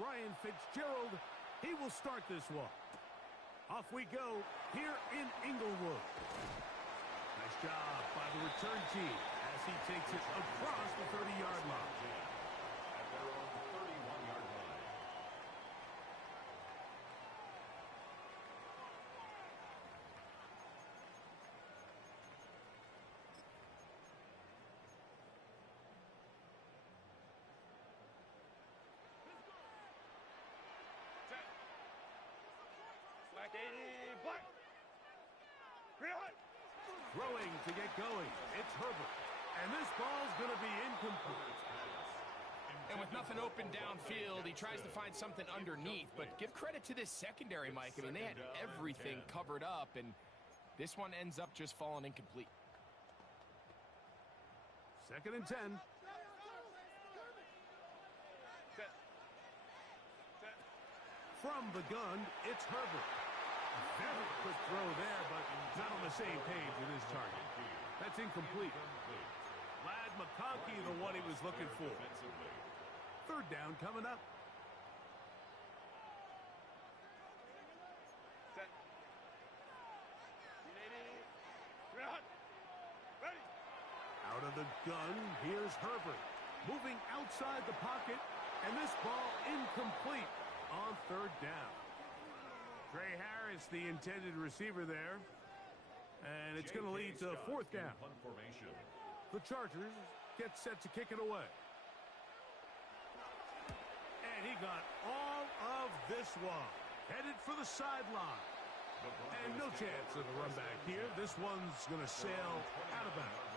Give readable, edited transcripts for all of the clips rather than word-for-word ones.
Ryan Fitzgerald. He will start this one. Off we go here in Inglewood. Nice job by the return team as he takes it across the 30-yard line. At their own 31-yard line. Black 80, black. Throwing to get going. It's Herbert. And this ball's going to be incomplete. And with nothing open downfield, he tries to find something underneath. But give credit to this secondary, Mike. I mean, they had everything covered up, and this one ends up just falling incomplete. 2nd and 10. From the gun, it's Herbert. Very quick throw there, but not on the same page with his target. That's incomplete. Lad McConkey, the one he was looking for. 3rd down coming up. Set. Ready. Out of the gun, here's Herbert. Moving outside the pocket, and this ball incomplete on 3rd down. Trey Harris, the intended receiver there. And it's going to lead to 4th down. The Chargers get set to kick it away. And he got all of this one. Headed for the sideline. And no chance of a run back here. This one's going to sail out of bounds.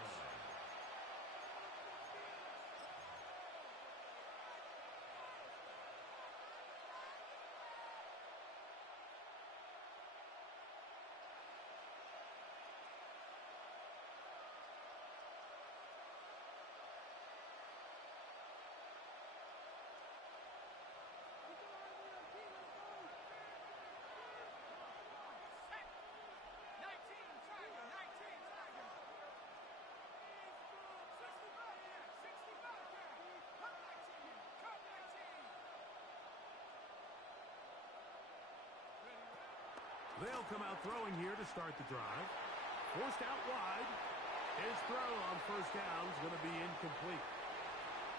They'll come out throwing here to start the drive. Forced out wide. His throw on 1st down is going to be incomplete.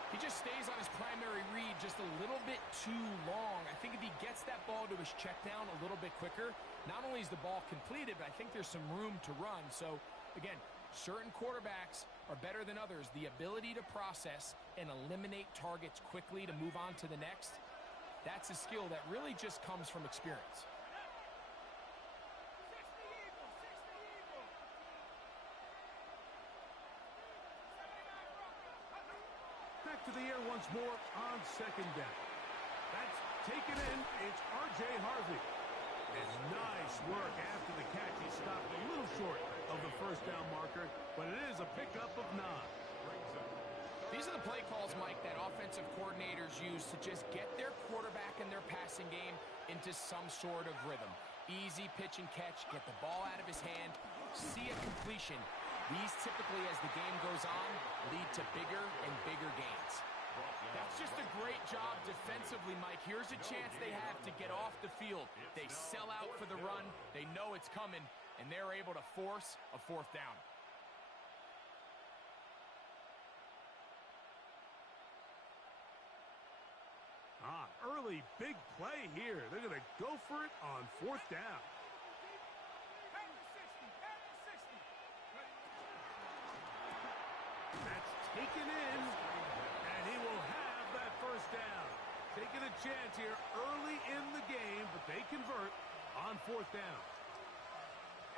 He just stays on his primary read just a little bit too long. I think if he gets that ball to his check down a little bit quicker, not only is the ball completed, but I think there's some room to run. So, again, certain quarterbacks are better than others. The ability to process and eliminate targets quickly to move on to the next, that's a skill that really just comes from experience. Back to the air once more on 2nd down. That's taken in. It's R.J. Harvey. And nice work after the catch. He stopped a little short of the 1st down marker, but it is a pickup of 9. These are the play calls, Mike, that offensive coordinators use to just get their quarterback and their passing game into some sort of rhythm. Easy pitch and catch, get the ball out of his hand, see a completion. These typically, as the game goes on, lead to bigger and bigger gains. That's just a great job defensively, Mike. Here's a chance they have to get off the field. They sell out for the run. They know it's coming, and they're able to force a 4th down. Early big play here. They're going to go for it on 4th down. That's taken in, and he will have that 1st down. Taking a chance here early in the game, but they convert on 4th down.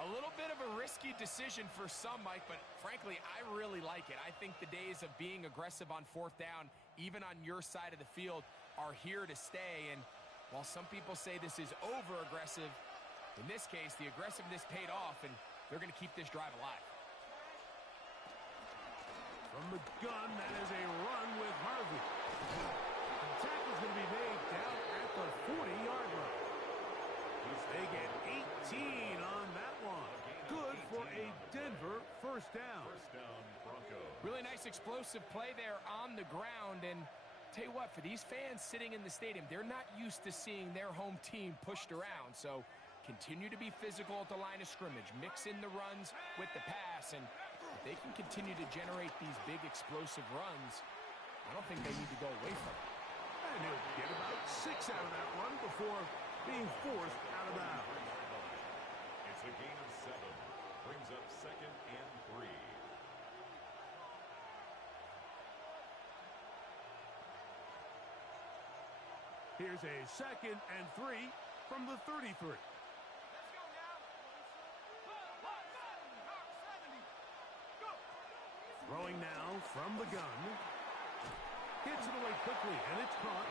A little bit of a risky decision for some, Mike, but frankly, I really like it. I think the days of being aggressive on 4th down, even on your side of the field, are here to stay. And while some people say this is over-aggressive, in this case, the aggressiveness paid off, and they're going to keep this drive alive. From the gun, that is a run with Harvey. The tackle's going to be made down at the 40-yard line. They get 18 on that one. Good for a Denver 1st down. First down, Broncos. Really nice explosive play there on the ground, and tell you what, for these fans sitting in the stadium, they're not used to seeing their home team pushed around. So continue to be physical at the line of scrimmage. Mix in the runs with the pass. And if they can continue to generate these big explosive runs, I don't think they need to go away from it. And he'll get about 6 out of that run before being forced out of bounds. It's a gain of 7. Brings up 2nd and 3. Here's a 2nd and 3 from the 33. Throwing now from the gun. Gets it away quickly, and it's caught.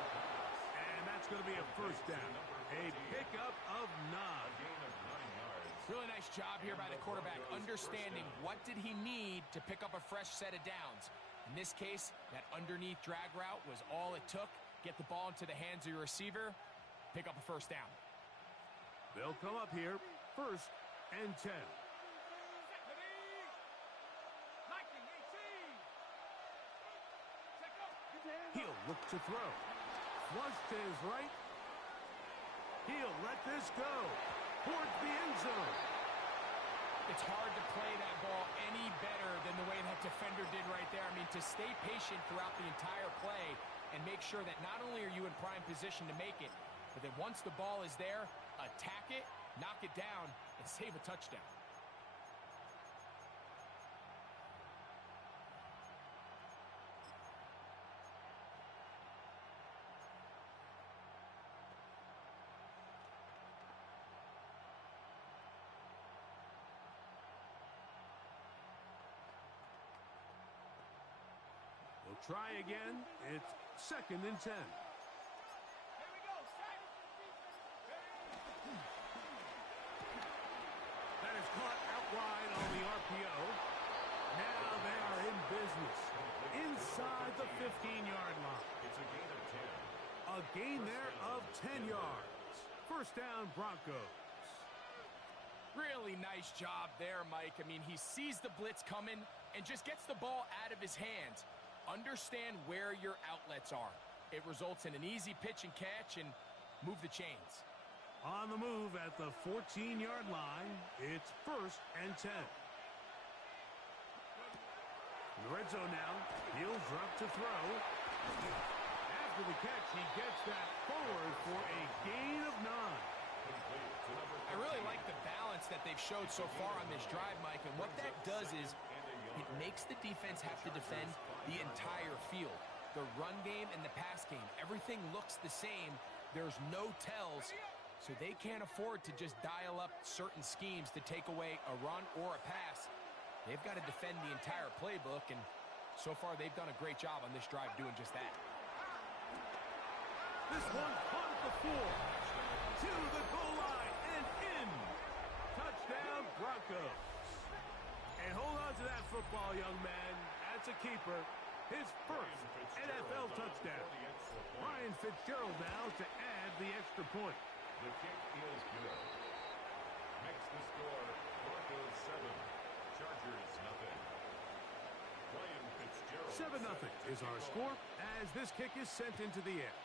And that's going to be a first down. A pickup of 9. Really nice job here by the quarterback, understanding what did he need to pick up a fresh set of downs. In this case, that underneath drag route was all it took. Get the ball into the hands of your receiver, pick up a first down. They'll come up here, 1st and 10. He'll look to throw. Flush to his right. He'll let this go towards the end zone. It's hard to play that ball any better than the way that defender did right there. I mean, to stay patient throughout the entire play and make sure that not only are you in prime position to make it, but that once the ball is there, attack it, knock it down, and save a touchdown. They'll try again. It's 2nd and 10. That is caught out wide on the RPO. Now they are in business inside the 15-yard line. It's a gain of 10. A gain there of 10 yards. First down, Broncos. Really nice job there, Mike. I mean, he sees the blitz coming and just gets the ball out of his hands. Understand where your outlets are. It results in an easy pitch and catch and move the chains. On the move at the 14-yard line, it's 1st and 10. In the red zone now, he'll drop to throw. After the catch, he gets that forward for a gain of 9. I really like the balance that they've showed so far on this drive, Mike, and what that does is it makes the defense have to defend the entire field. The run game and the pass game, everything looks the same. There's no tells, so they can't afford to just dial up certain schemes to take away a run or a pass. They've got to defend the entire playbook, and so far they've done a great job on this drive doing just that. This one caught at the 4. To the goal line and in. Touchdown, Broncos. And hold on to that football, young man. That's a keeper. His first NFL touchdown. Ryan Fitzgerald now to add the extra point. The kick is good. Makes the score Broncos 7, Chargers nothing. Ryan Fitzgerald 7-0 is our score as this kick is sent into the air.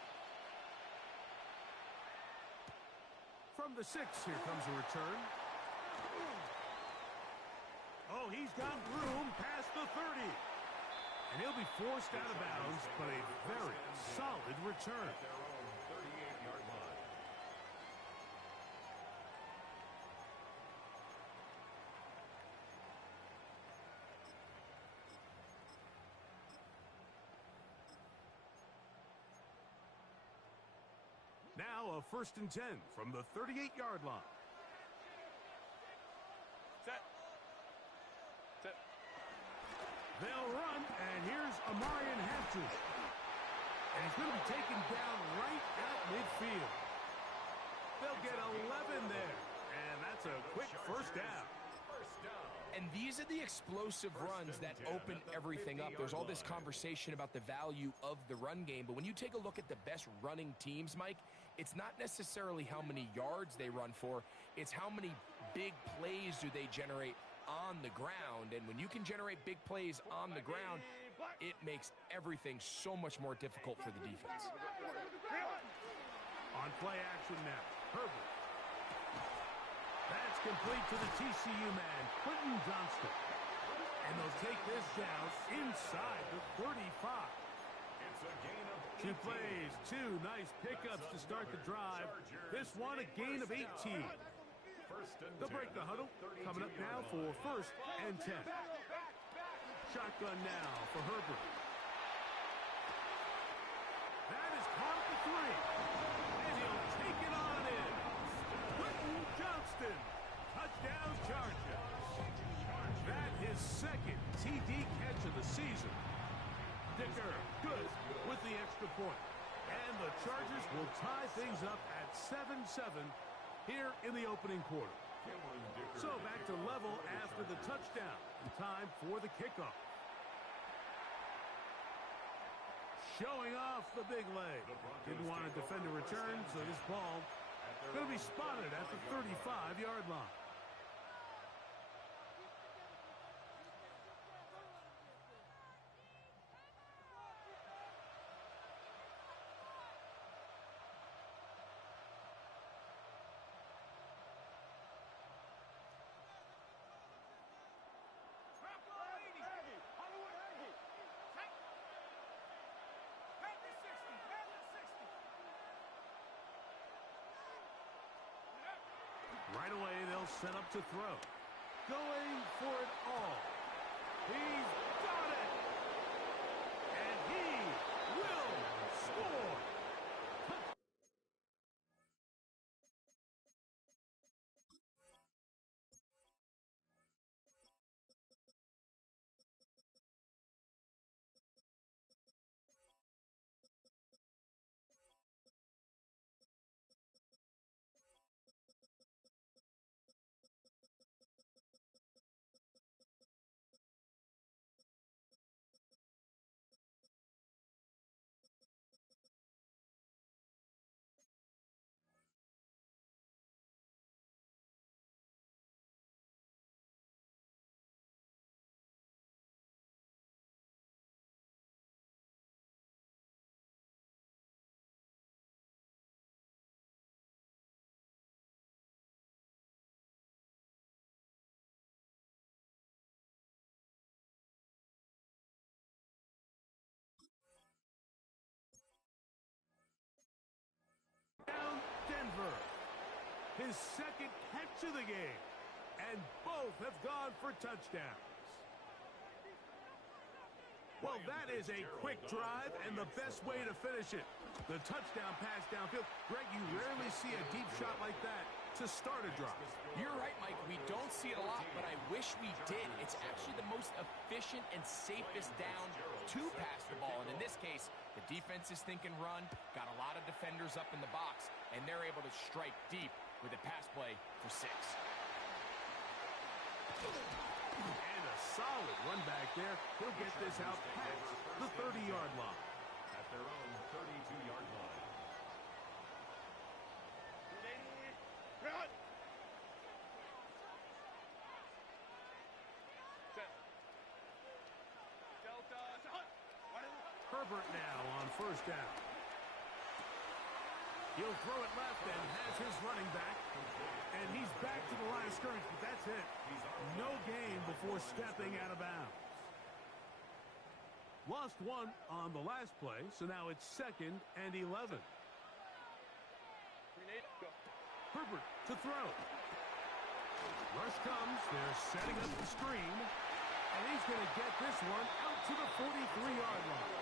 From the 6, here comes a return. Oh, he's got room past the 30. And he'll be forced out of bounds, but a very solid return. at their own 38-yard line. Now a 1st and 10 from the 38-yard line. Set. Set. They'll run, and here's Hmfl. And he's going to be taken down right at midfield. They'll get 11 there, and that's a quick first down. First down. And these are the explosive runs that open everything up. There's all this conversation about the value of the run game, but when you take a look at the best running teams, Mike, it's not necessarily how many yards they run for, it's how many big plays do they generate on the ground. And when you can generate big plays on the ground, it makes everything so much more difficult for the defense. On play action now, Herbert. That's complete to the TCU man, Quentin Johnston. And they'll take this down inside the 35. It's a gain of 2 plays, 2 nice pickups to start the drive. This one a gain of 18. They'll break the huddle. Coming up now for 1st and 10. Shotgun now for Herbert. That is caught at the 3. And he'll take it on in. Quentin Johnston. Touchdown Chargers. That his 2nd TD catch of the season. Dicker good with the extra point. And the Chargers will tie things up at 7-7 here in the opening quarter. So back to level after the touchdown. Time for the kickoff. Showing off the big leg. Didn't want to defend a return, so this ball going to be spotted at the 35-yard line. Right away, they'll set up to throw. Going for it all. He's got it! And he will score! Down Denver. His 2nd catch of the game. And both have gone for touchdowns. Well, that is a quick drive and the best way to finish it. The touchdown pass downfield. Greg, you rarely see a deep shot like that to start a drive. You're right, Mike. We don't see it a lot, but I wish we did. It's actually the most efficient and safest down to pass the ball. And in this case, the defense is thinking run, got a lot of defenders up in the box, and they're able to strike deep with a pass play for 6. And a solid run back there. He'll get this out past the 30-yard line. At their own 32-yard line. Herbert now on 1st down. He'll throw it left and has his running back. And he's back to the line of scrimmage, but that's it. No gain before stepping out of bounds. Lost 1 on the last play, so now it's 2nd and 11. Herbert to throw. Rush comes. They're setting up the screen. And he's going to get this one out to the 43-yard line.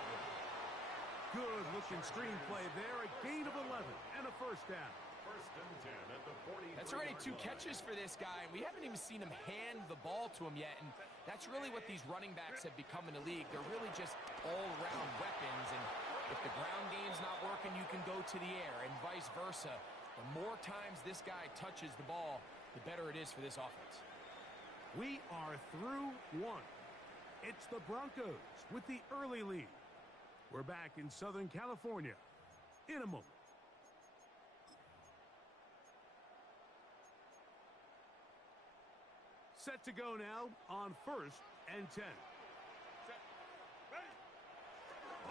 Good-looking screen play there. A gain of 11 and a 1st down. 1st and 10 at the 43. That's already 2 catches for this guy, and we haven't even seen him hand the ball to him yet. And that's really what these running backs have become in the league. They're really just all-around weapons. And if the ground game's not working, you can go to the air and vice versa. The more times this guy touches the ball, the better it is for this offense. We are through 1. It's the Broncos with the early lead. We're back in Southern California in a moment. Set to go now on 1st and 10.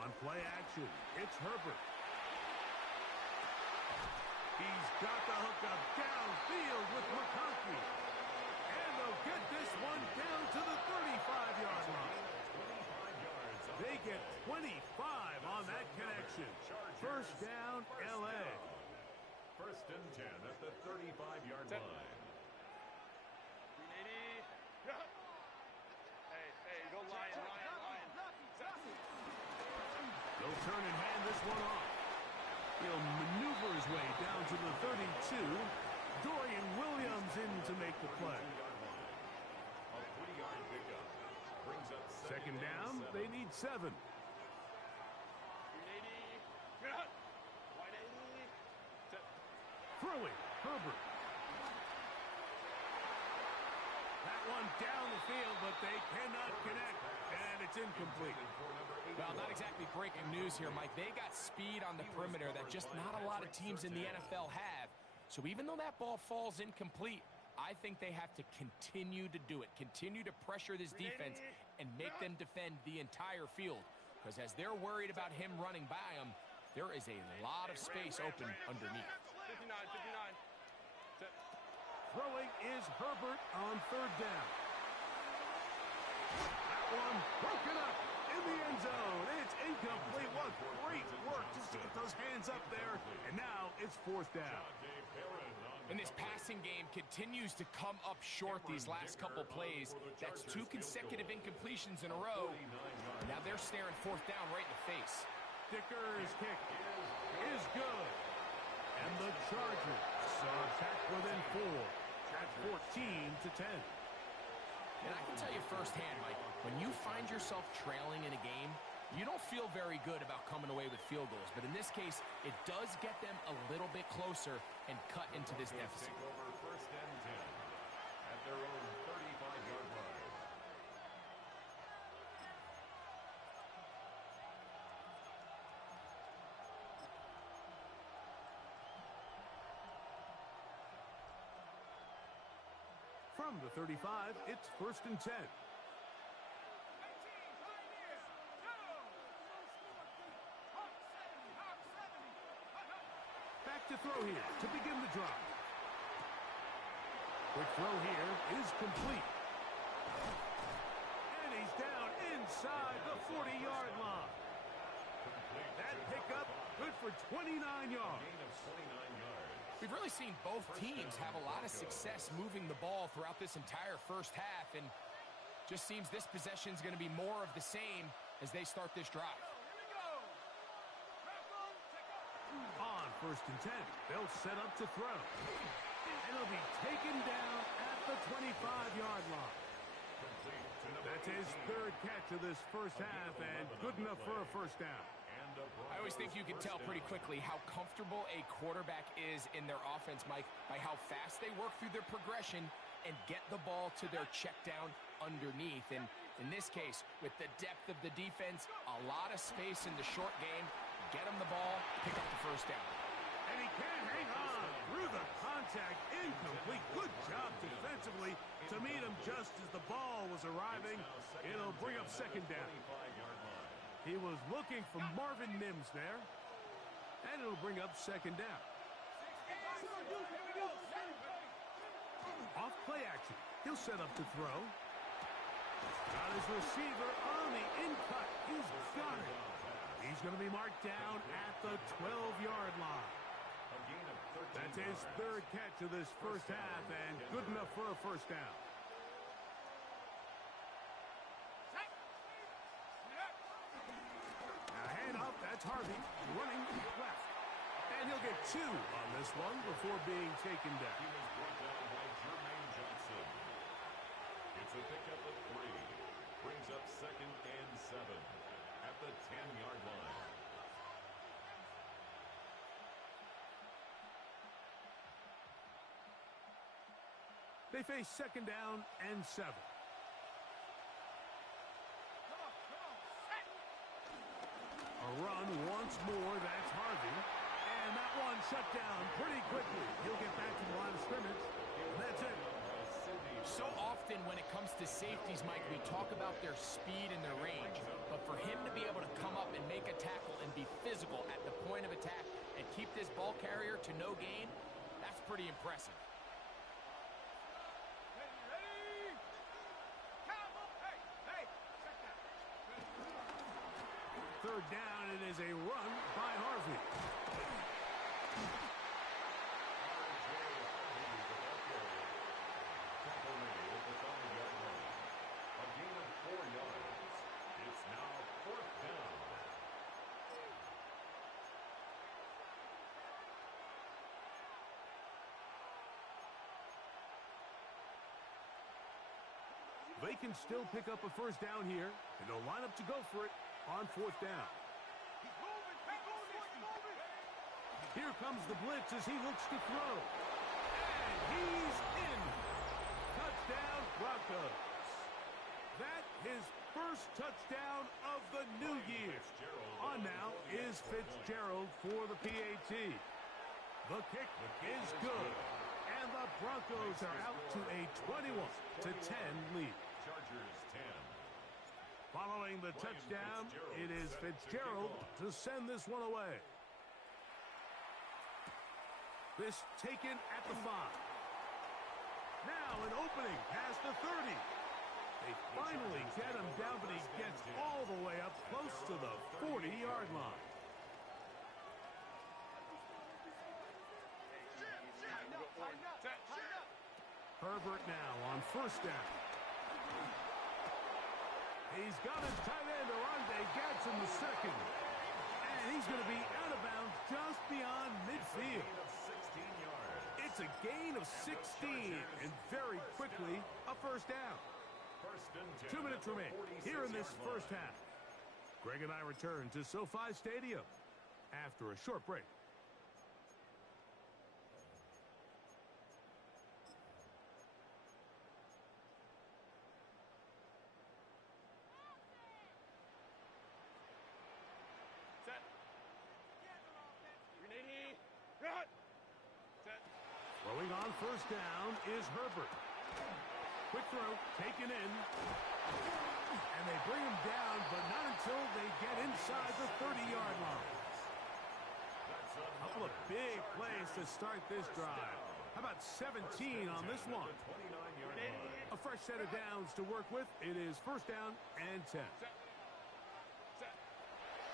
On play action, it's Herbert. He's got the hookup downfield with McConkey. And they'll get this one down to the 35-yard line. They get 25 on that connection. First down, L.A. First and 10 at the 35-yard line. Hey, go Lion. He'll turn and hand this one off. He'll maneuver his way down to the 32. Dorian Williams in to make the play. A 3-yard pickup brings up Second down, they need 7. Throwing, Herbert. That one down the field, but they cannot connect, and it's incomplete. Well, not exactly breaking news here, Mike. They got speed on the perimeter that just not a lot of teams in the NFL have. So even though that ball falls incomplete, I think they have to continue to do it, continue to pressure this defense and make them defend the entire field. Because as they're worried about him running by them, there is a lot of space open underneath. 59. Throwing is Herbert on third down. That one broken up in the end zone. It's incomplete. What great work just to get those hands up there. And now it's fourth down. And this passing game continues to come up short these last couple plays. That's 2 consecutive incompletions in a row. Now they're staring fourth down right in the face. Dicker's kick is good. And the Chargers are back within 4 at 14-10. And I can tell you firsthand, Mike, when you find yourself trailing in a game, you don't feel very good about coming away with field goals. But in this case, it does get them a little bit closer and cut into this deficit. Take over first and 10 at their own 35-yard line. From the 35, it's first and 10. Back to throw here to begin the drive. Quick throw here is complete. And he's down inside the 40-yard line. That pickup good for 29 yards. Gain of 29 yards. We've really seen both teams have a lot of success moving the ball throughout this entire first half, and just seems this possession is going to be more of the same as they start this drive. On first and 10, they'll set up to throw. And he'll be taken down at the 25-yard line. That's his third catch of this first half, and good enough for a first down. I always think you can tell pretty quickly how comfortable a quarterback is in their offense, Mike, by how fast they work through their progression and get the ball to their check down underneath. And in this case, with the depth of the defense, a lot of space in the short game, get him the ball, pick up the first down. And he can't hang on through the contact. Incomplete. Good job defensively to meet him just as the ball was arriving. It'll bring up second down. He was looking for Marvin Mims there. And it'll bring up second down. Off play action. He'll set up to throw. Got his receiver on the in-cut. He's got it. He's going to be marked down at the 12-yard line. That's his third catch of this first half, and good enough for a first down. Now hand off, that's Harvey running left. And he'll get 2 on this one before being taken down. He was brought down by Jermaine Johnson. It's a pickup of 3. Brings up second and 7 at the 10-yard line. They face second down and 7. A run once more, that's Harvey. And that one shut down pretty quickly. He'll get back to the line of scrimmage. And that's it. So often when it comes to safeties, Mike, we talk about their speed and their range. But for him to be able to come up and make a tackle and be physical at the point of attack and keep this ball carrier to no gain, that's pretty impressive. Third down, it is a run by Harvey. A gain of 4 yards. It's now 4th down. They can still pick up a first down here, and they'll line up to go for it on 4th down. Here comes the blitz as he looks to throw. And he's in. Touchdown, Broncos. That his first touchdown of the new year. On now is Fitzgerald for the PAT. The kick is good. And the Broncos are out to a 21-10 lead. Chargers 10. Following the touchdown, it is Fitzgerald to send this one away. This taken at the 5. Now an opening past the 30. They finally get him down, but he gets all the way up close to the 40-yard line. Herbert now on first down. He's got his tight end, Orlando Gadsden, the second. And he's going to be out of bounds just beyond midfield. It's a gain of 16, and very quickly, a first down. 2 minutes remain here in this first half. Greg and I return to SoFi Stadium after a short break. Throwing on first down is Herbert. Quick throw, taken in. And they bring him down, but not until they get inside the 30-yard line. A couple of big plays to start this drive. How about 17 on this one? A fresh set of downs to work with. It is first down and 10.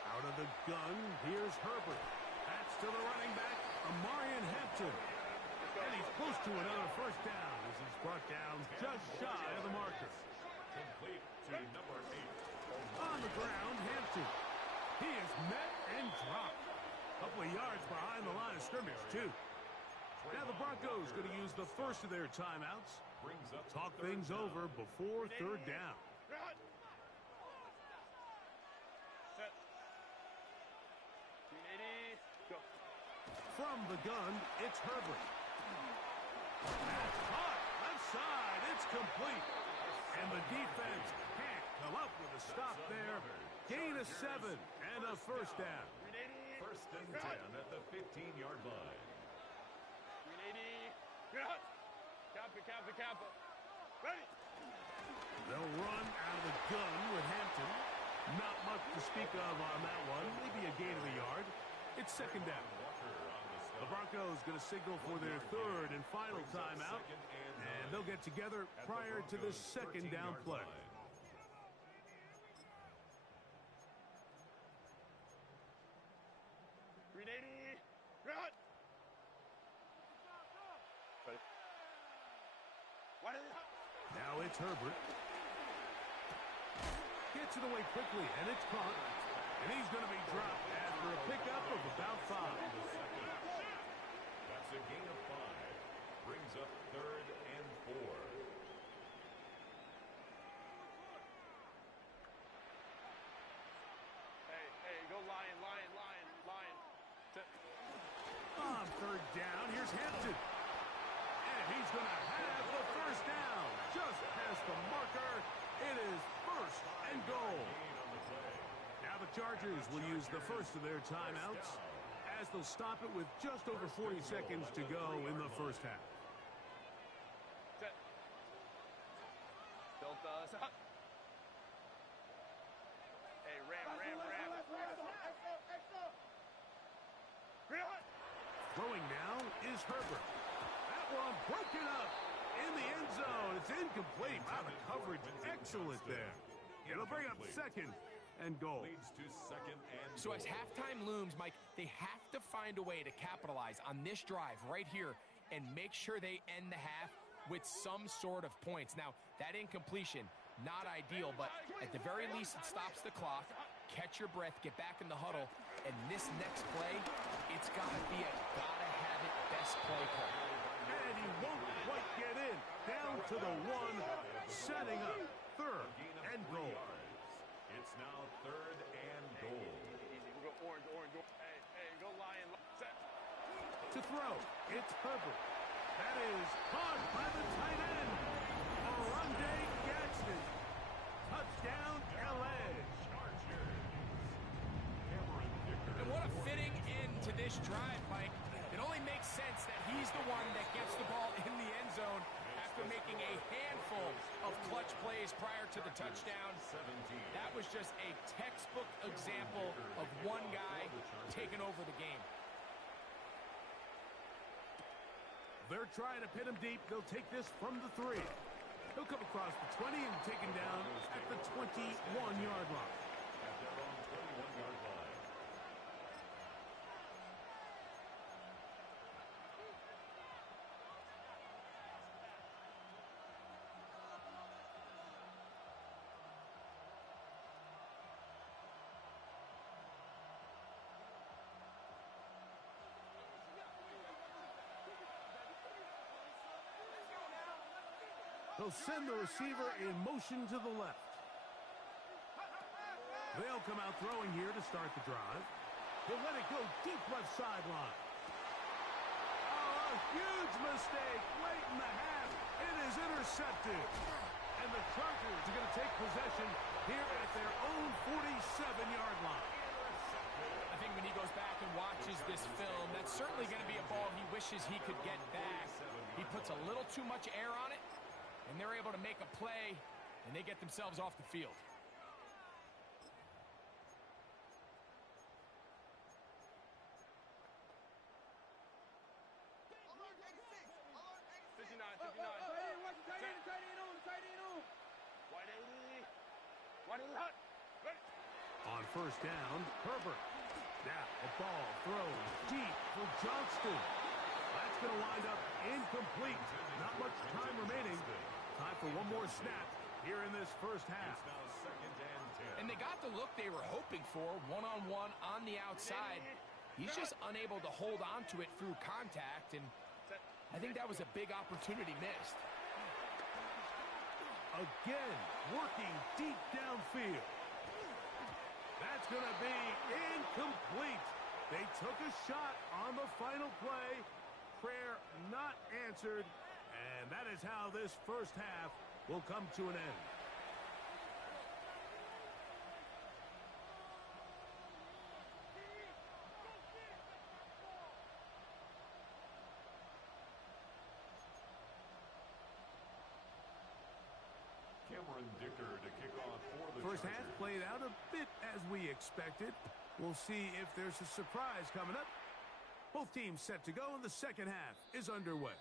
Out of the gun, here's Herbert. That's to the running back, Amarian Hampton. And he's close to another first down as he's brought down just shy of the marker. Complete to number 8. On the ground, Hampton. He is met and dropped. A couple of yards behind the line of scrimmage, too. Now the Broncos going to use the first of their timeouts. Talk things over before third down. From the gun, it's Herbert. That's caught. Left side. It's complete. And the defense can't come up with a stop there. Gain of 7 and a first down. First and 10 at the 15-yard line. They'll run out of the gun with Hampton. Not much to speak of on that one. Maybe a gain of a yard. It's second down. The Broncos going to signal for their third and final timeout, and they'll get together prior to this second down play. Now it's Herbert. Gets it away quickly, and it's caught. And he's going to be dropped after a pickup of about 5. That's a gain of 5. Brings up third and 4. Hey, go Lion. On third down, here's Hampton. And he's going to have the first down. Just past the marker. It is first and goal. Now the Chargers will use the first of their timeouts as they'll stop it with just over 40 seconds to go in the first half. Hey, ram. Throwing now is Herbert. That one broken up in the end zone. It's incomplete. Wow, the coverage excellent there. It'll bring up second and goal. Leads to second and So goal. as halftime looms, Mike, they have to find a way to capitalize on this drive right here and make sure they end the half with some sort of points. Now, that incompletion, not ideal, but at the very least, it stops the clock. Catch your breath, get back in the huddle, and this next play, it's got to be a gotta-have-it best play call. And he won't quite get in. Down to the one, setting up third and goal. It's now third and goal. Easy. We go orange. Hey, go lion. Set. To throw, it's Herbert. That is caught by the tight end. Arundé Gadsden. Touchdown, L.A. And what a fitting end to this drive, Mike. It only makes sense that he's the one that gets the ball in the end zone after making a handful of clutch plays prior to the touchdown. That was just a textbook example of one guy taking over the game. They're trying to pin him deep. They'll take this from the 3. He'll come across the 20 and take him down at the 21-yard line. At their own 21-yard line. He'll send the receiver in motion to the left. They'll come out throwing here to start the drive. He'll let it go deep left sideline. Oh, a huge mistake late in the half. It is intercepted. And the Chargers are going to take possession here at their own 47-yard line. I think when he goes back and watches this film, that's certainly going to be a ball he wishes he could get back. He puts a little too much air on it, and they're able to make a play, and they get themselves off the field. On first down, Herbert. Now a ball thrown deep for Johnston. That's going to wind up incomplete. Not much time remaining. Time for one more snap here in this first half. It's now second and 10. And they got the look they were hoping for, one-on-one on the outside. He's just unable to hold on to it through contact, and I think that was a big opportunity missed. Again, working deep downfield. That's going to be incomplete. They took a shot on the final play. Prayer not answered. And that is how this first half will come to an end. To kick off for the First half Chargers. played out a bit as we expected. We'll see if there's a surprise coming up. Both teams set to go, and the second half is underway.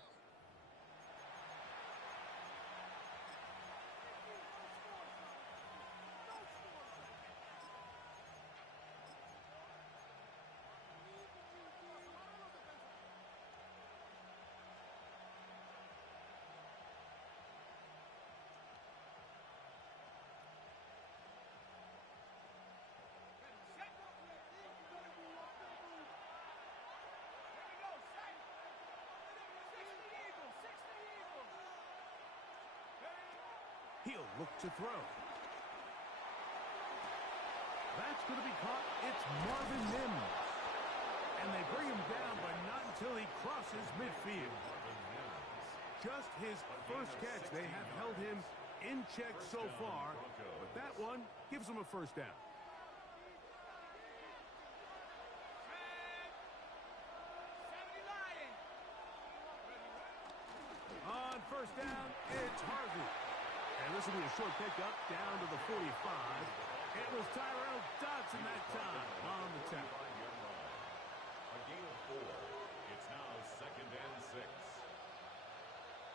He'll look to throw. That's going to be caught. It's Marvin Mims. And they bring him down, but not until he crosses midfield. Just his first catch. They have held him in check so far, but that one gives him a first down. On first down, it's Harvey. And this will be a short pickup down to the 45. It was Tyrell Dodson that time on the tackle. A gain of 4. It's now 2nd and 6.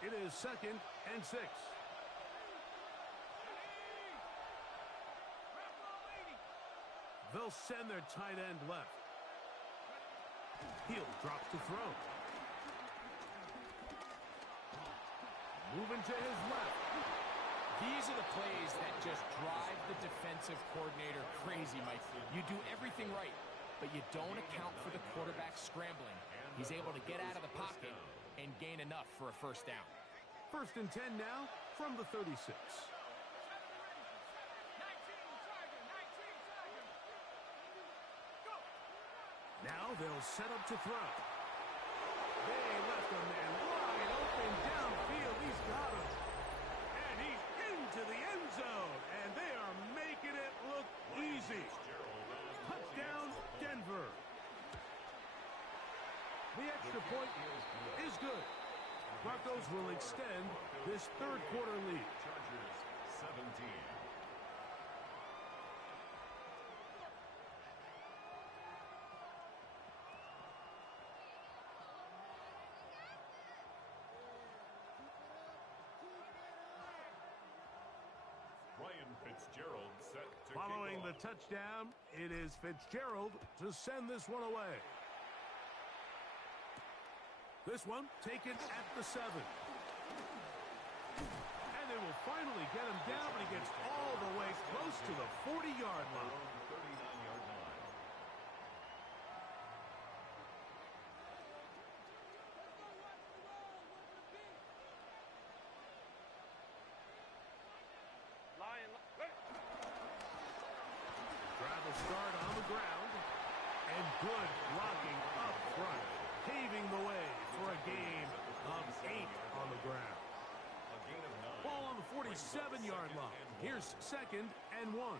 It is 2nd and 6. They'll send their tight end left. Heel drops to throw. Moving to his left. These are the plays that just drive the defensive coordinator crazy, Mike. You do everything right, but you don't account for the quarterback scrambling. He's able to get out of the pocket and gain enough for a first down. 1st and 10 now from the 36. Now they'll set up to throw. They left a man wide open downfield. He's got him. And he's into the end zone. And they are making it look easy. Touchdown, Denver. The extra point is good. Broncos will extend this 3rd quarter lead. Chargers 17. Ryan Fitzgerald set to Following kick the off. touchdown, it is Fitzgerald to send this one away. This one taken at the 7. And they will finally get him down, but he gets all the way close to the 40-yard line. 39-yard line. Lion. Drive will start on the ground. And good blocking up front, paving the way for a gain of 8 on the ground. A gain of 9. Ball on the 47-yard line. Here's 2nd and 1. On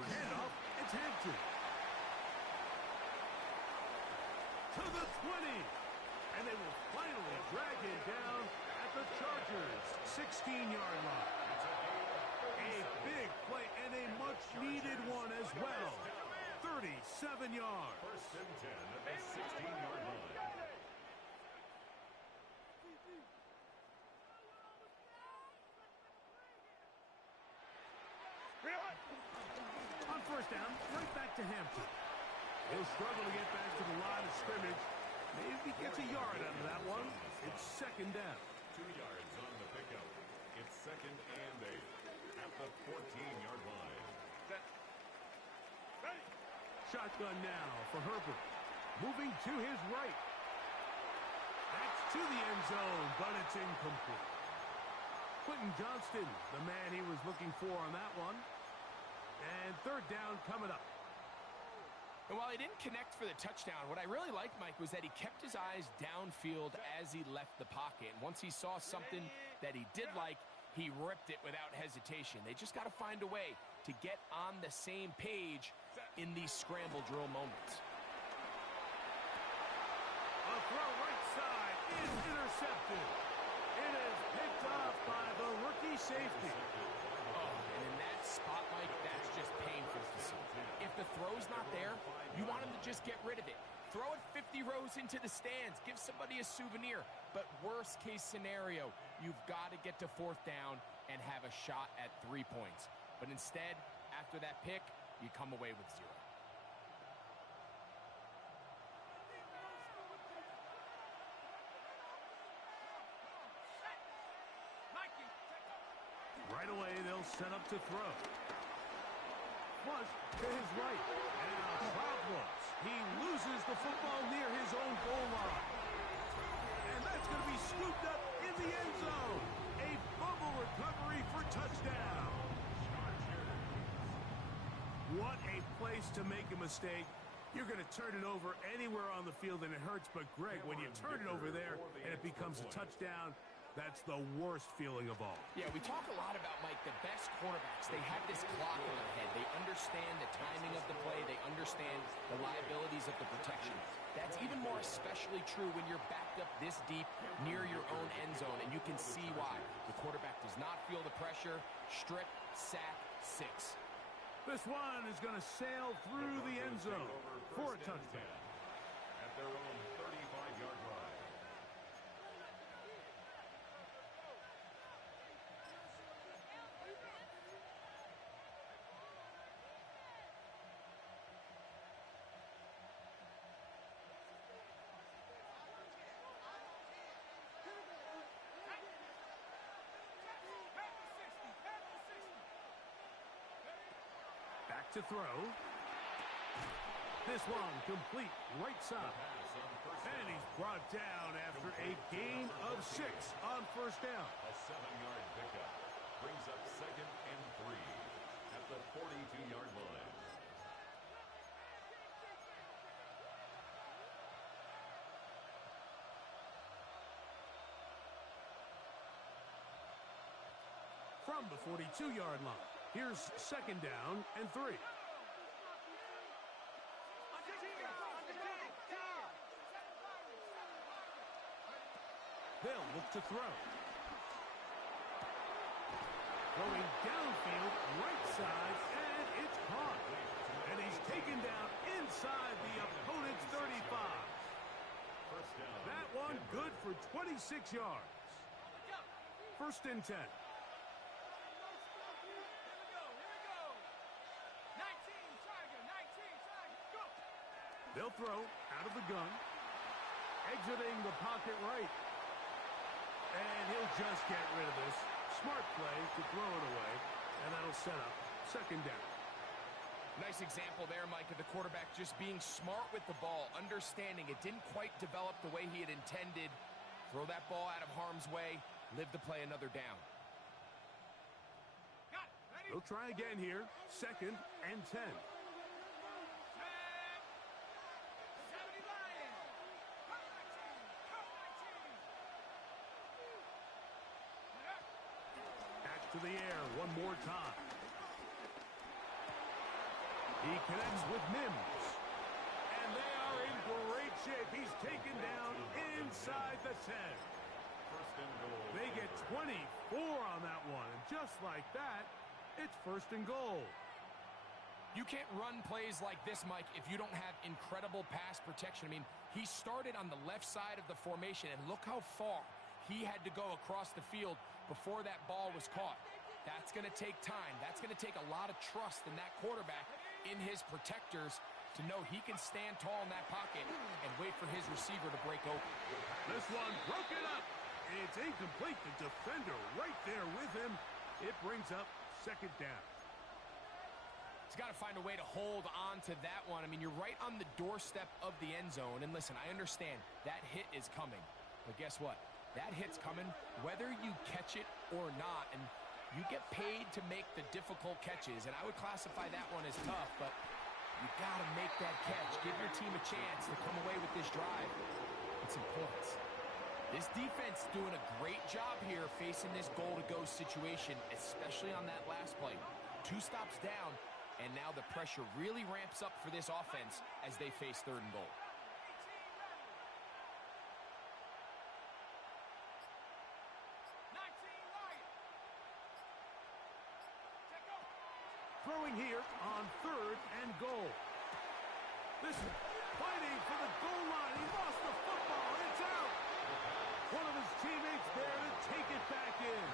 the handoff, it's Hampton. To the 20. And they will finally drag it down at the Chargers' 16-yard line. A big play and a much-needed one as well. 37 yards. 1st and 10 at the 16-yard line. On 1st down, right back to Hampton. He'll struggle to get back to the line of scrimmage. Maybe gets a yard out of that one. It's 2nd down. 2 yards on the pickup. It's 2nd and 8 at the 14-yard line. Shotgun now for Herbert. Moving to his right. That's to the end zone, but it's incomplete. Quentin Johnston, the man he was looking for on that one. And 3rd down coming up. And while he didn't connect for the touchdown, what I really liked, Mike, was that he kept his eyes downfield as he left the pocket. And once he saw something that he did like, he ripped it without hesitation. They just got to find a way to get on the same page in these scramble drill moments. A throw right side is intercepted. It is picked off by the rookie safety. Oh, and in that spot, Mike, that's just painful to see. If the throw's not there, you want him to just get rid of it. Throw it 50 rows into the stands. Give somebody a souvenir. But worst case scenario, you've got to get to 4th down and have a shot at 3 points. But instead, after that pick, you come away with 0. Right away, they'll set up to throw. Flush to his right. Now problems. He loses the football near his own goal line. And that's going to be scooped up in the end zone. A fumble recovery for touchdown. What a place to make a mistake. You're going to turn it over anywhere on the field and it hurts. But Greg, when you turn it over there and it becomes a touchdown, that's the worst feeling of all. Yeah, we talk a lot about, Mike, the best quarterbacks. They have this clock in their head. They understand the timing of the play. They understand the liabilities of the protection. That's even more especially true when you're backed up this deep near your own end zone, and you can see why. The quarterback does not feel the pressure. Strip, sack, 6. This one is going to sail through the end zone for a touchdown. At their own 35-yard line. Back to throw. This one complete right side. And he's brought down after a gain of 6 on first down. A 7-yard pickup brings up 2nd and 3 at the 42-yard line. From the 42-yard line, here's 2nd down and 3. They'll look to throw. Throwing downfield, right side, and it's caught. And he's taken down inside the opponent's 35. That one good for 26 yards. 1st and 10. They'll throw out of the gun. Exiting the pocket right. And he'll just get rid of this. Smart play to throw it away. And that'll set up 2nd down. Nice example there, Mike, of the quarterback just being smart with the ball, understanding it didn't quite develop the way he had intended. Throw that ball out of harm's way, live to play another down. They'll try again here. 2nd and 10. To the air one more time. He connects with Mims. And they are in great shape. He's taken down inside the 10. They get 24 on that one. And just like that, it's 1st and goal. You can't run plays like this, Mike, if you don't have incredible pass protection. I mean, he started on the left side of the formation, and look how far he had to go across the field before that ball was caught. That's going to take time. That's going to take a lot of trust in that quarterback, in his protectors, to know he can stand tall in that pocket and wait for his receiver to break open. This one broken up. It's incomplete. The defender right there with him. It brings up 2nd down. He's got to find a way to hold on to that one. I mean, you're right on the doorstep of the end zone. And listen, I understand that hit is coming. But guess what? That hit's coming whether you catch it or not. And you get paid to make the difficult catches. And I would classify that one as tough. But you got to make that catch. Give your team a chance to come away with this drive. It's important. This defense doing a great job here facing this goal-to-go situation, especially on that last play. 2 stops down. And now the pressure really ramps up for this offense as they face 3rd and goal. Throwing here on 3rd and goal. This is fighting for the goal line. He lost the football, and it's out. One of his teammates there to take it back in.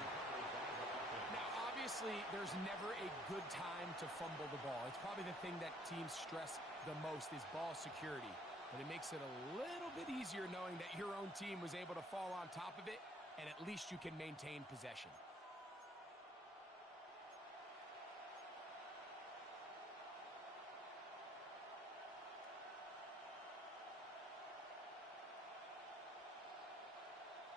Now, obviously, there's never a good time to fumble the ball. It's probably the thing that teams stress the most is ball security. But it makes it a little bit easier knowing that your own team was able to fall on top of it, and at least you can maintain possession.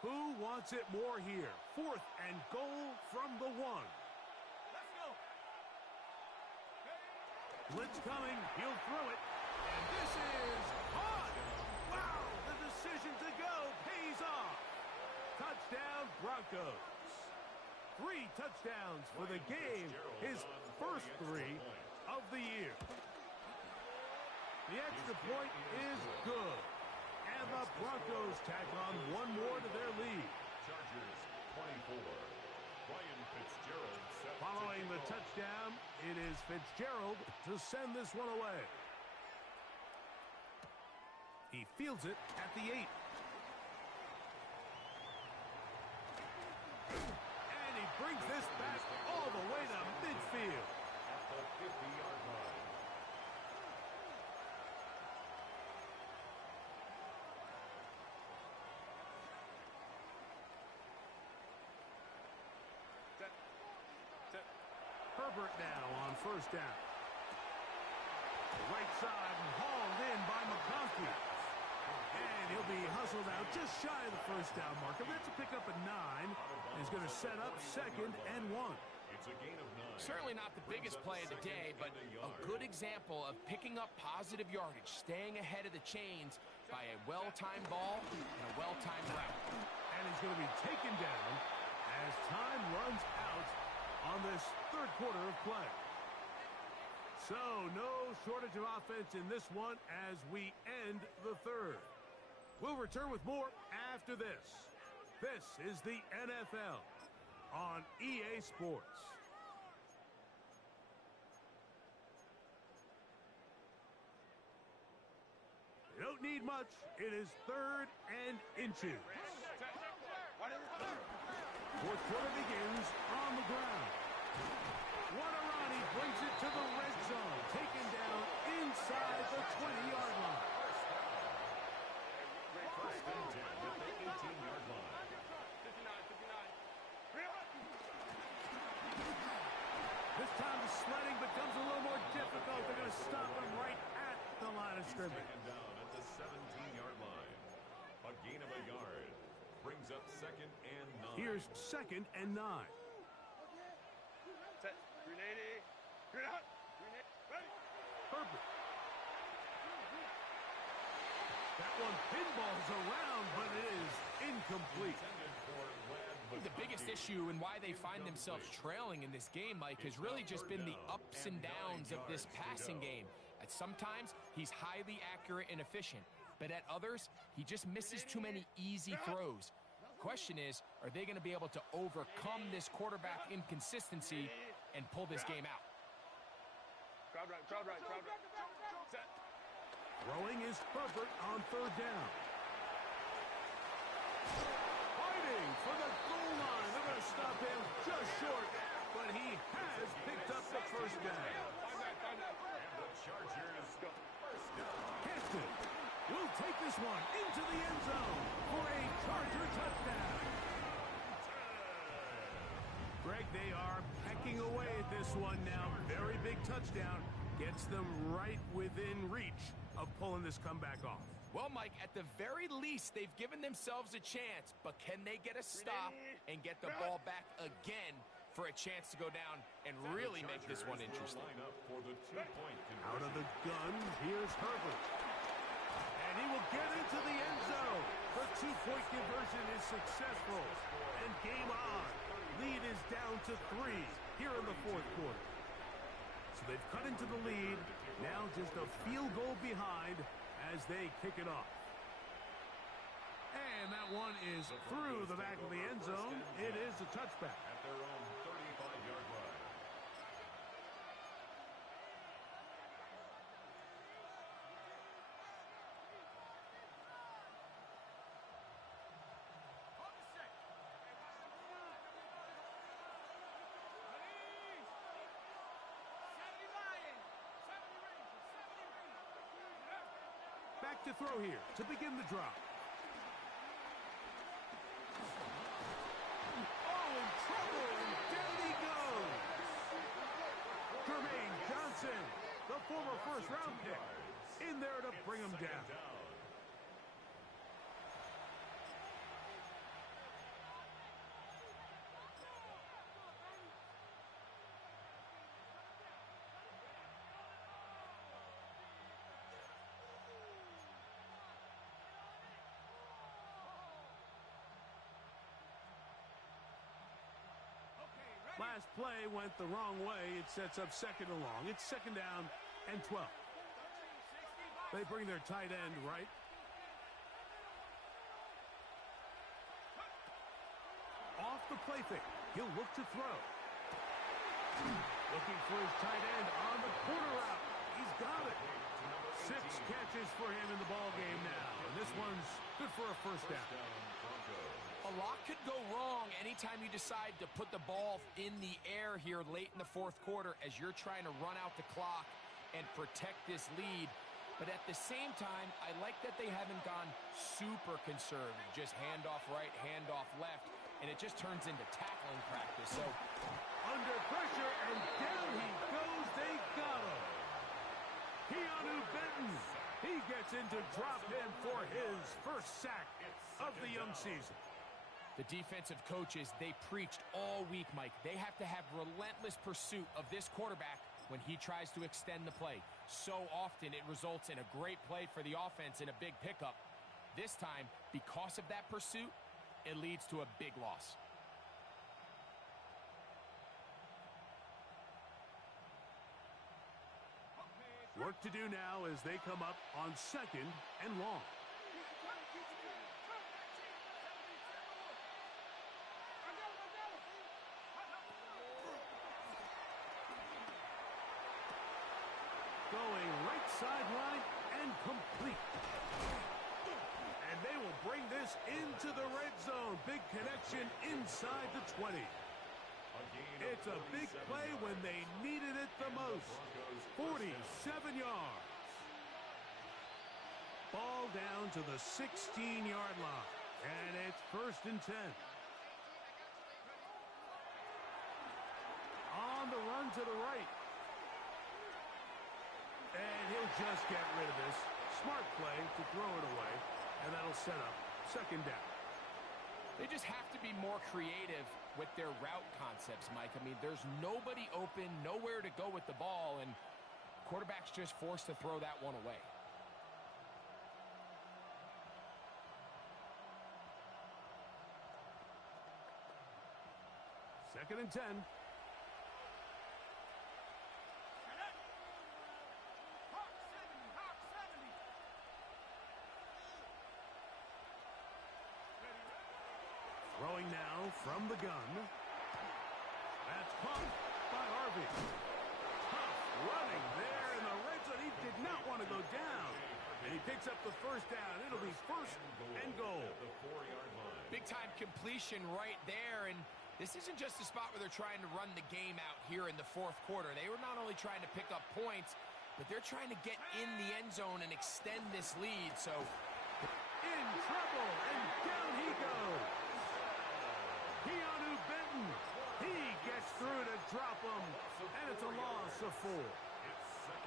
Who wants it more here? 4th and goal from the 1. Let's go. Blitz coming. He'll throw it. And this is caught. Wow, the decision to go pays off. Touchdown, Broncos. 3 touchdowns for the game. His first 3 of the year. The extra point is good. And the Broncos tack on one more to their lead. Chargers 24. Ryan Fitzgerald set Following to the kick off. touchdown, it is Fitzgerald to send this one away. He fields it at the 8. And he brings this back all the way to midfield. At the 50-yard line. Set. Set. Herbert now on first down. Right side and hauled in by McConkey. And he'll be hustled out just shy of the first down marker. That's a pickup at 9. And he's going to set up 2nd and 1. It's a gain of 9. Certainly not the biggest play of the day, but a good example of picking up positive yardage, staying ahead of the chains by a well-timed ball and a well-timed route. And he's going to be taken down as time runs out on this third quarter of play. So, no shortage of offense in this one as we end the third. We'll return with more after this. This is the NFL on EA Sports. They don't need much. It is 3rd and inches. Fourth quarter begins on the ground. Waterani brings it to the red zone, taken down inside the 20-yard line. First and 10 at the 18-yard line. 59. This time the sledding becomes a little more difficult. They're going to stop him right at the line of scrimmage. Taken down at the 17-yard line. A gain of a yard. Brings up 2nd and 9. Here's 2nd and 9. Set. Grenade. Grenade. Grenade. Ready. Herbert. That one pinballs around, but it is incomplete. Intended for Brad The biggest issue and why they find themselves trailing in this game, Mike, has really just been the ups and downs of this passing game. At sometimes, he's highly accurate and efficient, but at others, he just misses too many easy throws. Question is, are they going to be able to overcome this quarterback inconsistency and pull this game out? Crowd right. Crowd right. Crowd right. Set. Throwing is Herbert on 3rd down. Fighting for the goal line. They're going to stop him just short, but he has picked up the first down. And the Chargers go first down. Hampton will take this one into the end zone for a Charger touchdown. Greg, they are pecking away at this one now. Very big touchdown. Gets them right within reach of pulling this comeback off. Well, Mike, at the very least, they've given themselves a chance, but can they get a stop and get the ball back again for a chance to go down and really make this one interesting? Line up for the 2-point conversion. Out of the gun, here's Herbert. And he will get into the end zone. The 2-point conversion is successful. And game on. Lead is down to 3 here in the fourth quarter. So they've cut into the lead. Now just a field goal behind as they kick it off. And that one is through the back of the end zone. It is a touchback. At their own 35-yard line. Back to throw here to begin the drop. Oh, in trouble, and down he goes. Jermaine Johnson, the former first-round pick, in there to bring him down. Last play went the wrong way. It sets up 2nd and long. It's 2nd down and 12. They bring their tight end right. Off the play fake. He'll look to throw. Looking for his tight end on the corner route. He's got it. 6 catches for him in the ball game now. And this one's good for a first down. A lot could go wrong anytime you decide to put the ball in the air here late in the fourth quarter as you're trying to run out the clock and protect this lead. But at the same time, I like that they haven't gone super conservative. Just handoff right, handoff left, and it just turns into tackling practice. So under pressure, and down he goes. They got him. Hmfl, he gets into drop him for his first sack of the young season. The defensive coaches, they preached all week, Mike. They have to have relentless pursuit of this quarterback when he tries to extend the play. So often it results in a great play for the offense and a big pickup. This time, because of that pursuit, it leads to a big loss. Work to do now as they come up on 2nd and long. Going right sideline and complete. And they will bring this into the red zone. Big connection inside the 20. It's a big play when they needed it the most. 47 yards. Ball down to the 16-yard line. And it's 1st and 10. On the run to the right. And he'll just get rid of this. Smart play to throw it away. And that'll set up 2nd down. They just have to be more creative with their route concepts, Mike. I mean, there's nobody open, nowhere to go with the ball, and quarterback's just forced to throw that one away. Second and 10. Throwing now from the gun. That's caught by Harvey. Tough running there in the red zone. He did not want to go down. And he picks up the first down. It'll be 1st and goal. Big-time completion right there. And this isn't just a spot where they're trying to run the game out here in the fourth quarter. They were not only trying to pick up points, but they're trying to get in the end zone and extend this lead. So in trouble, and down he goes. Hmfl, he gets through to drop him, and it's a loss of 4.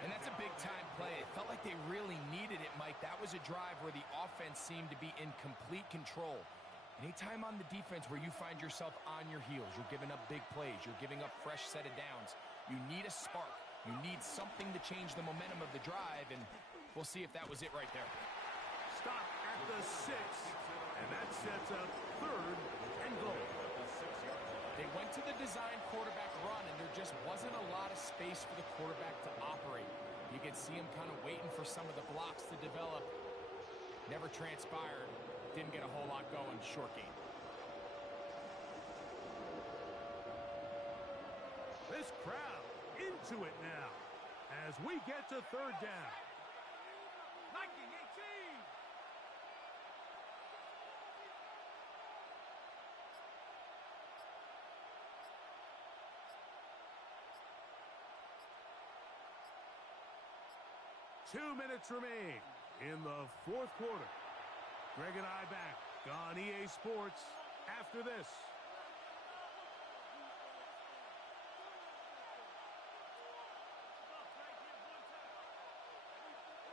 And that's a big-time play. It felt like they really needed it, Mike. That was a drive where the offense seemed to be in complete control. Anytime on the defense where you find yourself on your heels, you're giving up big plays, you're giving up fresh set of downs, you need a spark. You need something to change the momentum of the drive, and we'll see if that was it right there. Stop at the 6, and that sets up 3rd and goal. They went to the design quarterback run, and there just wasn't a lot of space for the quarterback to operate. You can see him kind of waiting for some of the blocks to develop. Never transpired. Didn't get a whole lot going. Short game. This crowd into it now as we get to 3rd down. Nike 18. Two minutes remain in the fourth quarter. Greg and I back on EA Sports after this.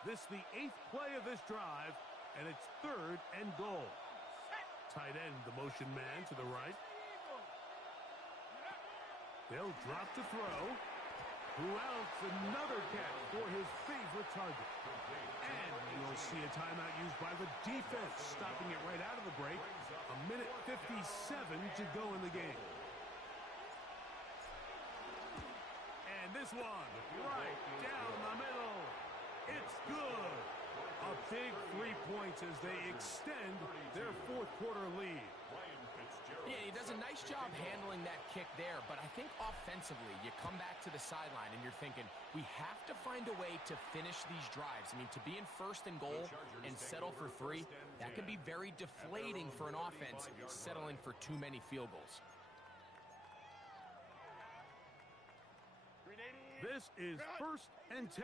This is the 8th play of this drive, and it's 3rd and goal. Tight end, the motion man to the right. They'll drop to throw. Who else? Another catch for his favorite target. And you'll see a timeout used by the defense, stopping it right out of the break. 1:57 to go in the game. And this one, right down the middle. It's good. big 3 points as they extend their fourth quarter lead. Yeah, he does a nice job handling that kick there, but I think offensively, you come back to the sideline and you're thinking, we have to find a way to finish these drives. I mean, to be in first and goal and settle for 3, that can be very deflating for an offense settling for too many field goals. This is 1st and 10.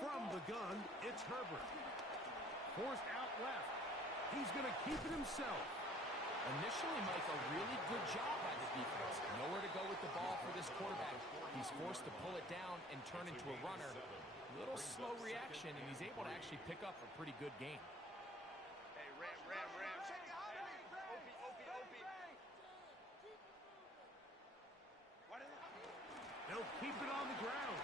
From the gun, it's Herbert. Forced out left. He's going to keep it himself. Initially, Mike, a really good job by the defense. Nowhere to go with the ball for this quarterback. He's forced to pull it down and turn into a runner. A little slow reaction, and he's able to actually pick up a pretty good game. Hey, Ram. Opie. They'll keep it on the ground.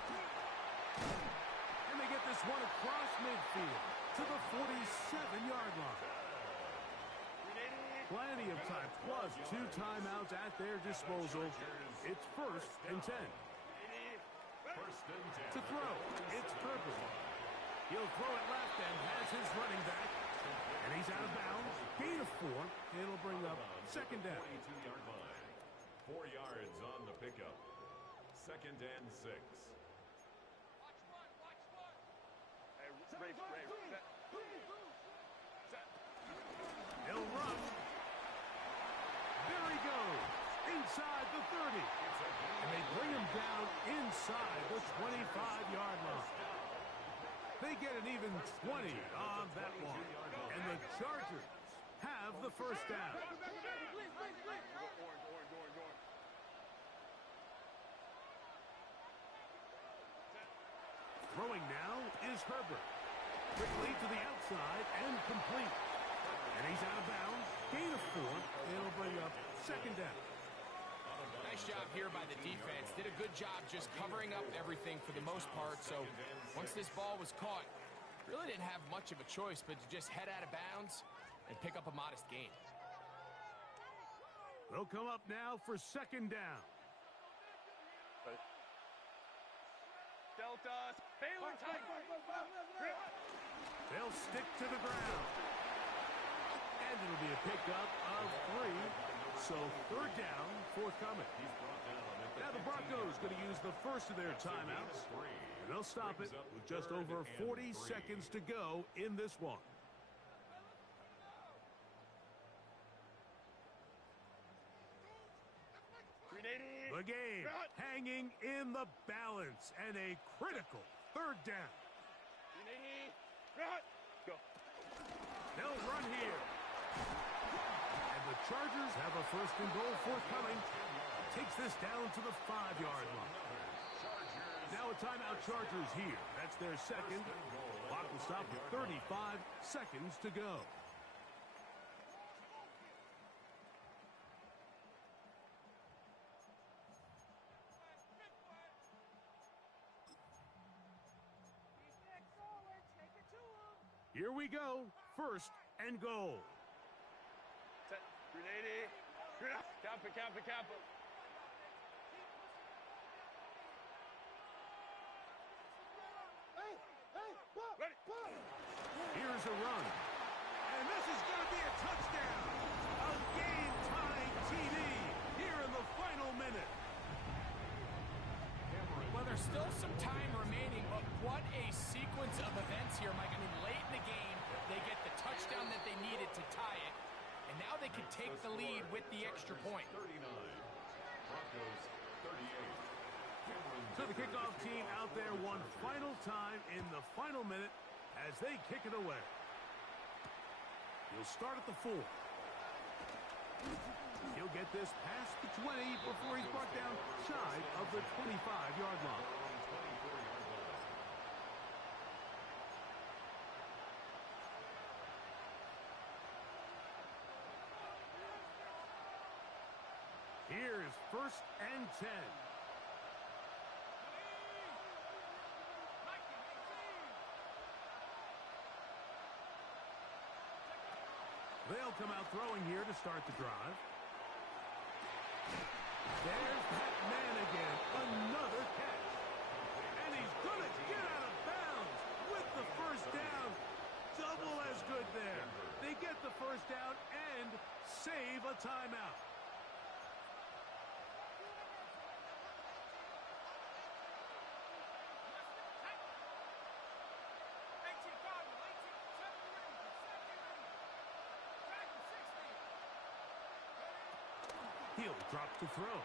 And they get this one across midfield to the 47-yard line. Plenty of time, plus 2 timeouts at their disposal. It's 1st and 10. To throw, it's Herbert. He'll throw it left and has his running back. And he's out of bounds. Gain of 4. It'll bring up 2nd down. 4 yards on the pickup. 2nd and 6. Hey, Ray. He'll run. There he goes. Inside the 30. And they bring him down inside the 25-yard line. They get an even 20 on that one. And the Chargers have the first down. Throwing now is Herbert. Quickly to the outside and complete. And he's out of bounds. Gain of 4. It'll bring up 2nd down. Nice job here by the defense. Did a good job just covering up everything for the most part. So once this ball was caught, really didn't have much of a choice but to just head out of bounds and pick up a modest gain. They'll come up now for 2nd down. Delta. Baylor tight. They'll stick to the ground. And it'll be a pickup of 3. So 3rd down forthcoming. Now the Broncos going to use the first of their timeouts. And they'll stop it with just over 40 seconds to go in this one. The game hanging in the balance and a critical 3rd down. Go. They'll run here. And the Chargers have a 1st and goal forthcoming. Takes this down to the 5-yard line. Now a timeout Chargers here. That's their 2nd. Clock will stop with 35 seconds to go. Here we go. 1st and goal. Set. Grenade. Camp it. Here's a run. And this is going to be a touchdown. A game-tying TD here in the final minute. Well, there's still some time remaining, but what a sequence of events here, Mike. I mean, late in the game, they get the touchdown that they needed to tie it, and now they can take the lead with the extra point. 39. Broncos 38. So the kickoff team out there one final time in the final minute as they kick it away. He'll start at the 4. He'll get this past the 20 before he's brought down shy of the 25-yard line. Here's 1st and 10. They'll come out throwing here to start the drive. There's that man again. Another catch. And he's going to get out of bounds with the first down. Double as good there. They get the first down and save a timeout. He'll drop to throw.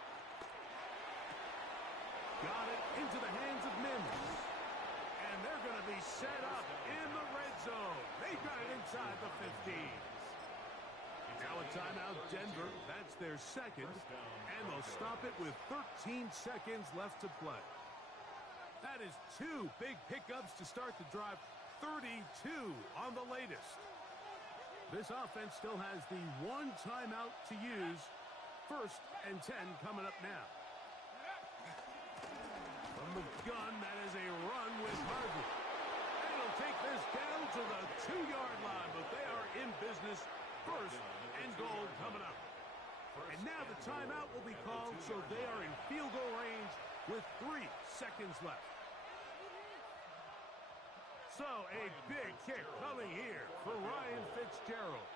Got it into the hands of Mims. And they're going to be set up in the red zone. They got it inside the 15. Now a timeout, Denver. That's their second. And they'll stop it with 13 seconds left to play. That is two big pickups to start the drive. 32 on the latest. This offense still has the one timeout to use. 1st and 10 coming up now. From the gun, that is a run with Harvey. And he'll take this down to the 2-yard line, but they are in business. 1st and goal coming up. And now the timeout will be called, so they are in field goal range with 3 seconds left. So a big kick coming here for Ryan Fitzgerald.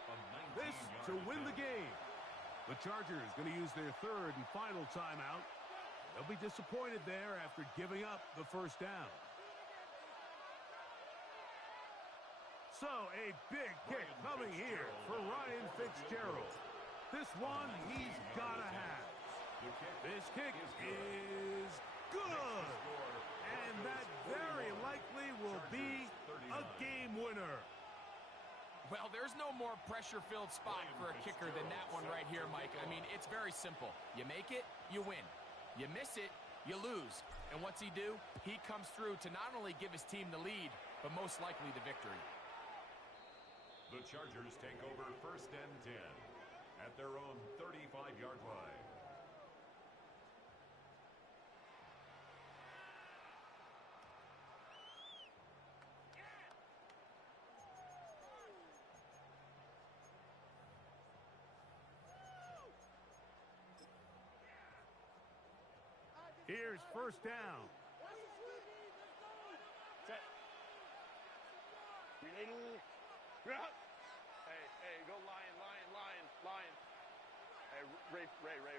This to win the game. The Chargers going to use their 3rd and final timeout. They'll be disappointed there after giving up the first down. So a big kick coming here for Ryan Fitzgerald. This one he's got to have. This kick is good. And that very likely will be a game winner. Well, there's no more pressure-filled spot for a kicker than that one right here, Mike. I mean, it's very simple. You make it, you win. You miss it, you lose. And what's he do? He comes through to not only give his team the lead, but most likely the victory. The Chargers take over 1st and 10 at their own 35-yard line. Here's 1st down. Set. Hey, go Lion. Hey, Ray.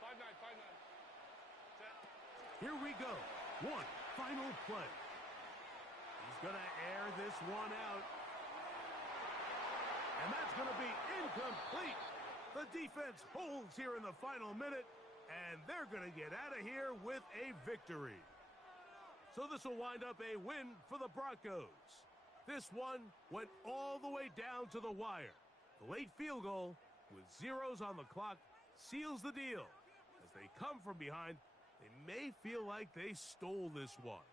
5-9. Set. Here we go. One final play. He's going to air this one out. And that's going to be incomplete. The defense holds here in the final minute. And they're going to get out of here with a victory. So this will wind up a win for the Broncos. This one went all the way down to the wire. The late field goal with zeros on the clock seals the deal. As they come from behind, they may feel like they stole this one.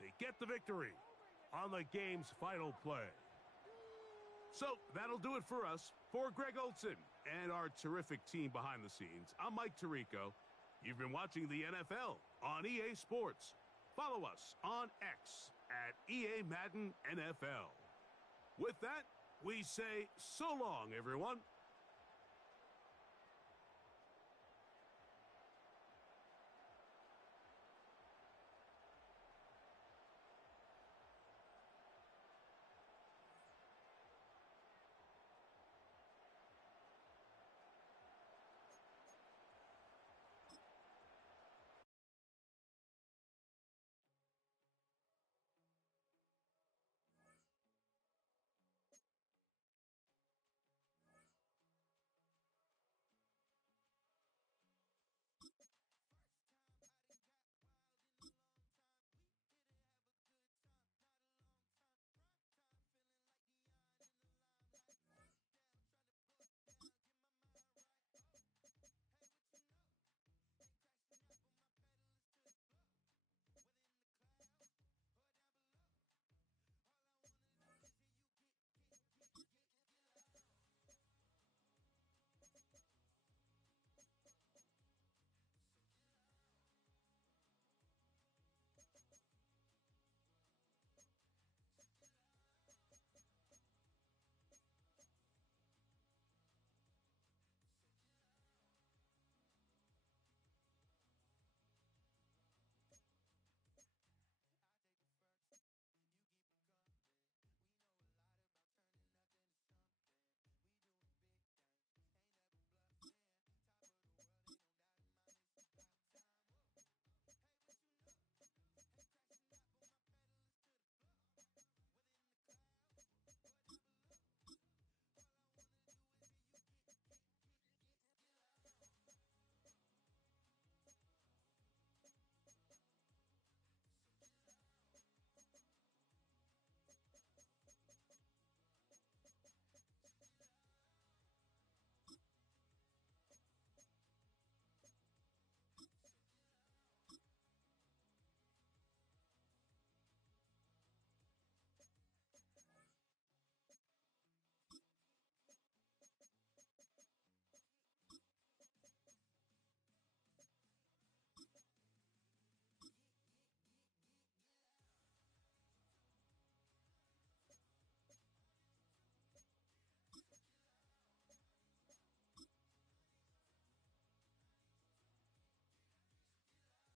They get the victory on the game's final play. So that'll do it for us. For Greg Olson and our terrific team behind the scenes, I'm Mike Tirico. You've been watching the NFL on EA Sports. Follow us on X at EA Madden NFL. With that, we say so long, everyone.